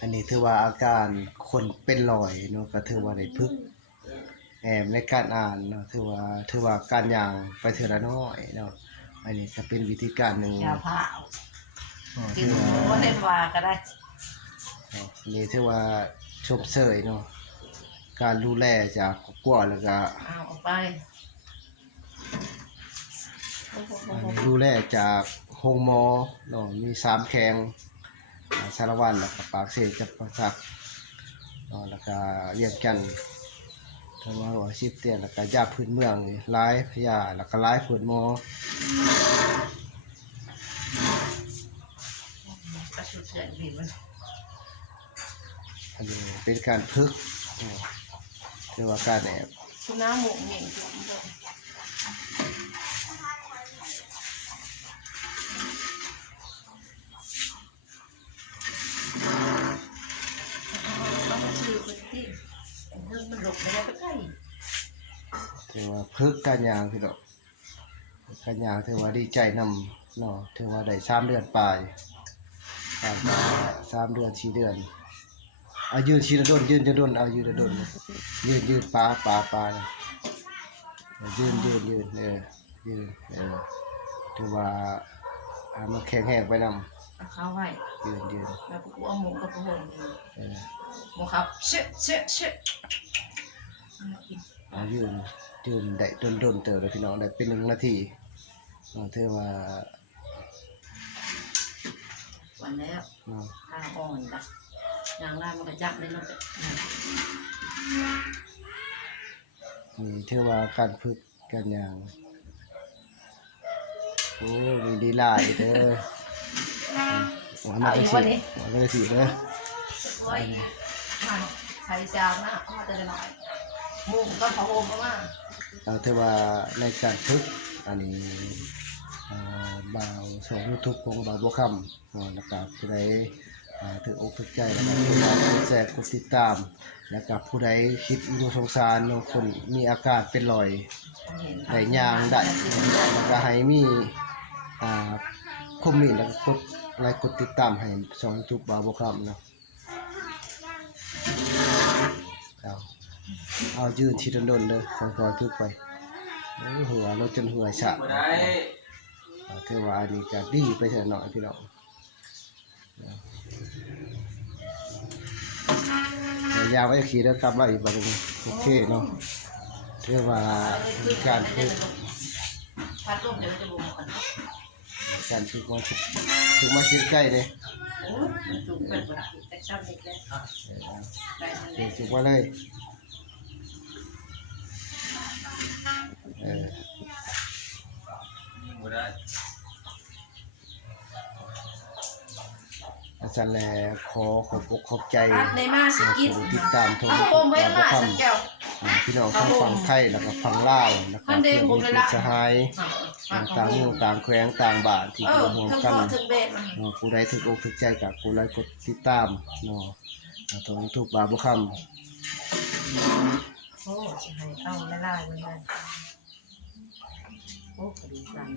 อันนี้ถือว่าอาการคนเป็นรอยเนาะก็ถือว่าได้พึกในการอ่านเนาะถือว่าการย่างไปเทื่อละน้อยเนาะอันนี้ก็เป็นวิธีการหนึ่งยาผ้ากิ ถื น อ หมู ว่า เล่นวาก็ได้นี่ถือว่าชมเชยเนาะการดูแลจากครอบครัวแล้วก็ เอาไปดูแลจากโรงหมอเนาะมี3แข้งสารวัตรแล้วก็ปากเสจับประสักเนาะแล้วก็เวียงจันทน์ทั้งว่า10เตียนแล้วก็ยาพื้นเมืองนี่หลายพยาแล้วก็หลายพื้นหมอ กระชุดเถื่อนบินมัน อันนี้เป็นการพึกหรือว่าการแอบ คุณน้าหมูเหม็นจุ๊บเลยเรามาชื่อคนที่เรื่องมันหลบไม่ได้ก็ใช่ถือว่าพึกการยางพี่น้องการยางถือว่าดีใจนำเนาะถือว่าได้3เดือนปลายผ่านมา3เดือน4เดือนเอายืนชีระดนยืนจะดนเอายืนจะดนยืนปลานะยืนยืนยืนถือว่ามันแข็งแรงไปนำข้าวไว้ยืนแล้วกูเอาหมูกับหมูหมูครับเชะยืนได้ดนเติบเลยพี่น้องได้เป็น1 นาทีถือว่าวันแล้วข้าวอ่อนละอย่างแรกมันก็จับได้แล้วนี่ถือว่าการฝึกการยางโอ้มีดีลายเด้อเอาอีกวันนี้ไม่ได้ถีบเด้อใส่จามนะเขาจะได้หน่อยมุมก็พะโอมมากถือว่าในการฝึกอันนี้บ่าวส่ง YouTube ของบ่าวบัวคำแล้วก็ผู้ใดถืออกถือใจแล้วก็กดแชร์กดติดตามแล้วก็ผู้ใดคิดอยู่สงสารคนมีอาการเป็นรอยให้ย่างได้แล้วก็ให้มีคอมเมนต์แล้วก็กดไลค์กดติดตามให้ช่อง YouTube บ่าวบัวคำเนาะเอายืนทีดนๆเด้อค่อยๆฝึกไปหัวเราจนหัวฉะถือว่าอันนี้ก็ดีไปเถอะหน่อยพี่น้องยาวไว้ขี่แล้วกลับมาอีกบัดนี้โอเคเนาะถือว่าการฝึกการฝึกมาชิดใกล้เลยฝึกมาเลยอาจารย์แลขอขอบใจผู้ติดตามทุกคำพี่น้องทั้งฝั่งไทยแล้วก็ฝั่งลาวแล้วก็เพื่อนมิตรสหายต่างเมืองต่างแขวงต่างบ้านที่อยู่ร่วมกันผู้ใดถึกอกถึกใจกับผู้ใดกดติดตามเนาะทางทุกบ่าวบัวคำโอ้ใช่เอาไม่ได้เหมือนกันโอ้ดีจัง